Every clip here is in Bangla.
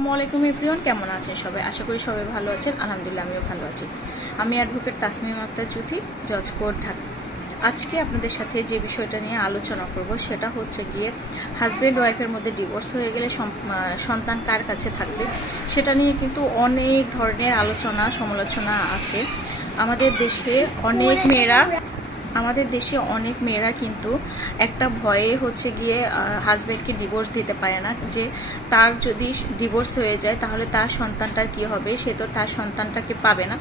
আসসালামাইকুম এভরিওয়ান কেমন আছেন সবাই? আশা করি সবাই ভালো আছেন। আলহামদুলিল্লাহ আমিও ভালো আছি। আমি অ্যাডভোকেট তাসমিম আক্তার জ্যোতি জজ কোর্ট ঢাকা। আজকে আপনাদের সাথে যে বিষয়টা নিয়ে আলোচনা করব সেটা হচ্ছে গিয়ে হাজব্যান্ড ওয়াইফের মধ্যে ডিভোর্স হয়ে গেলে সন্তান কার কাছে থাকবে? সেটা নিয়ে কিন্তু অনেক ধরনের আলোচনা সমালোচনা আছে। আমাদের দেশে অনেক মেয়েরা আমাদের দেশে অনেক মেয়েরা কিন্তু একটা ভয়ে হচ্ছে গিয়ে হাজব্যান্ডকে ডিভোর্স দিতে পারে না। যে তার যদি ডিভোর্স হয়ে যায় তাহলে তার সন্তানটার কি হবে? সে তো তার সন্তানটাকে পাবে না।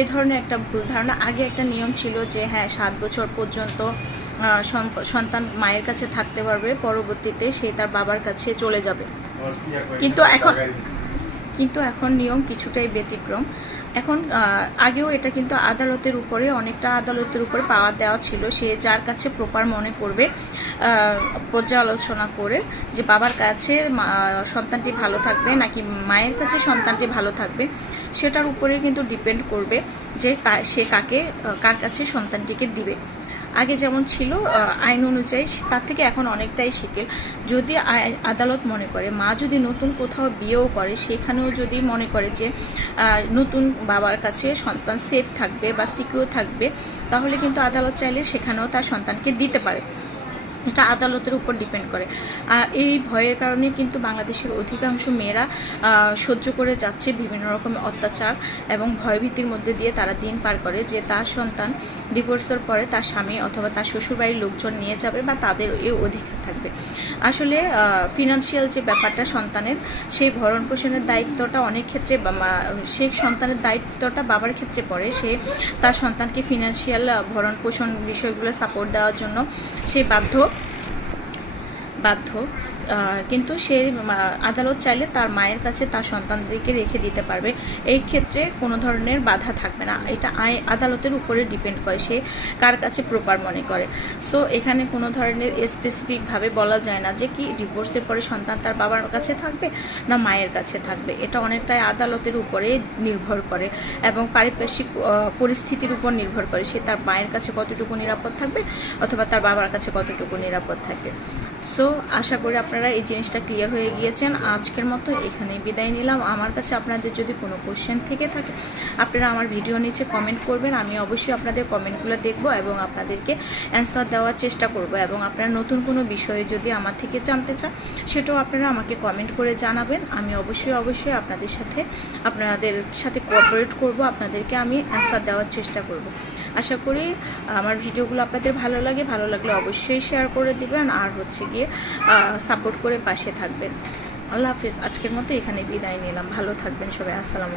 এ ধরনের একটা ভুল ধারণা। আগে একটা নিয়ম ছিল যে হ্যাঁ সাত বছর পর্যন্ত সন্তান মায়ের কাছে থাকতে পারবে। পরবর্তীতে সে তার বাবার কাছে চলে যাবে। কিন্তু এখন কিন্তু এখন নিয়ম কিছুটাই ব্যতিক্রম। এখন আগেও এটা কিন্তু আদালতের উপরে, অনেকটা আদালতের উপরে পাওয়া দেওয়া ছিল। সে যার কাছে প্রপার মনে করবে পর্যালোচনা করে যে বাবার কাছে সন্তানটি ভালো থাকবে নাকি মায়ের কাছে সন্তানটি ভালো থাকবে, সেটার উপরে কিন্তু ডিপেন্ড করবে যে সে কাকে, কার কাছে সন্তানটিকে দিবে। আগে যেমন ছিল আইন অনুযায়ী তার থেকে এখন অনেকটাই শিথিল। যদি আদালত মনে করে, মা যদি নতুন কোথাও বিয়েও করে, সেখানেও যদি মনে করে যে নতুন বাবার কাছে সন্তান সেফ থাকবে বা সিকিউর থাকবে, তাহলে কিন্তু আদালত চাইলে সেখানেও তার সন্তানকে দিতে পারে। এটা আদালতের উপর ডিপেন্ড করে। আর এই ভয়ের কারণে কিন্তু বাংলাদেশের অধিকাংশ মেয়েরা সহ্য করে যাচ্ছে বিভিন্ন রকমের অত্যাচার এবং ভয়ভীতির মধ্যে দিয়ে তারা দিন পার করে যে তার সন্তান ডিভোর্সের পরে তার স্বামী অথবা তার শ্বশুরবাড়ির লোকজন নিয়ে যাবে বা তাদের এই অধিকার থাকবে। আসলে ফিনান্সিয়াল যে ব্যাপারটা সন্তানের, সেই ভরণ পোষণের দায়িত্বটা অনেক ক্ষেত্রে সেই সন্তানের দায়িত্বটা বাবার ক্ষেত্রে পড়ে। সে তার সন্তানকে ফিনান্সিয়াল ভরণ পোষণ বিষয়গুলো সাপোর্ট দেওয়ার জন্য সে বাধ্য বাধ্য কিন্তু সে আদালত চাইলে তার মায়ের কাছে তার সন্তানদেরকে রেখে দিতে পারবে। এই ক্ষেত্রে কোনো ধরনের বাধা থাকবে না। এটা আই আদালতের উপরে ডিপেন্ড করে সে কার কাছে প্রপার মনে করে। সো এখানে কোনো ধরনের স্পেসিফিকভাবে বলা যায় না যে কি ডিভোর্সের পরে সন্তান তার বাবার কাছে থাকবে না মায়ের কাছে থাকবে। এটা অনেকটাই আদালতের উপরে নির্ভর করে এবং পারিপার্শ্বিক পরিস্থিতির উপর নির্ভর করে সে তার মায়ের কাছে কতটুকু নিরাপদ থাকবে অথবা তার বাবার কাছে কতটুকু নিরাপদ থাকবে সো আশা করি আপনারা এই জিনিসটা ক্লিয়ার হয়ে গিয়েছেন। আজকের মতো এখানেই বিদায় নিলাম। আমার কাছে আপনাদের যদি কোনো কোশ্চেন থেকে থাকে, আপনারা আমার ভিডিও নিচে কমেন্ট করবেন। আমি অবশ্যই আপনাদের কমেন্টগুলো দেখব এবং আপনাদেরকে অ্যান্সার দেওয়ার চেষ্টা করব এবং আপনারা নতুন কোনো বিষয়ে যদি আমার থেকে জানতে চান, সেটাও আপনারা আমাকে কমেন্ট করে জানাবেন। আমি অবশ্যই অবশ্যই আপনাদের সাথে আপনাদের সাথে কোঅপারেট করব। আপনাদেরকে আমি অ্যান্সার দেওয়ার চেষ্টা করব। আশা করি আমার ভিডিওগুলো আপনাদের ভালো লাগে। ভালো লাগলে অবশ্যই শেয়ার করে দিবেন। আর হচ্ছে গিয়ে সাপোর্ট করে পাশে থাকবেন। আল্লাহ হাফিজ, আজকের মতো এখানে বিদায় নিলাম। ভালো থাকবেন সবাই। আসসালামু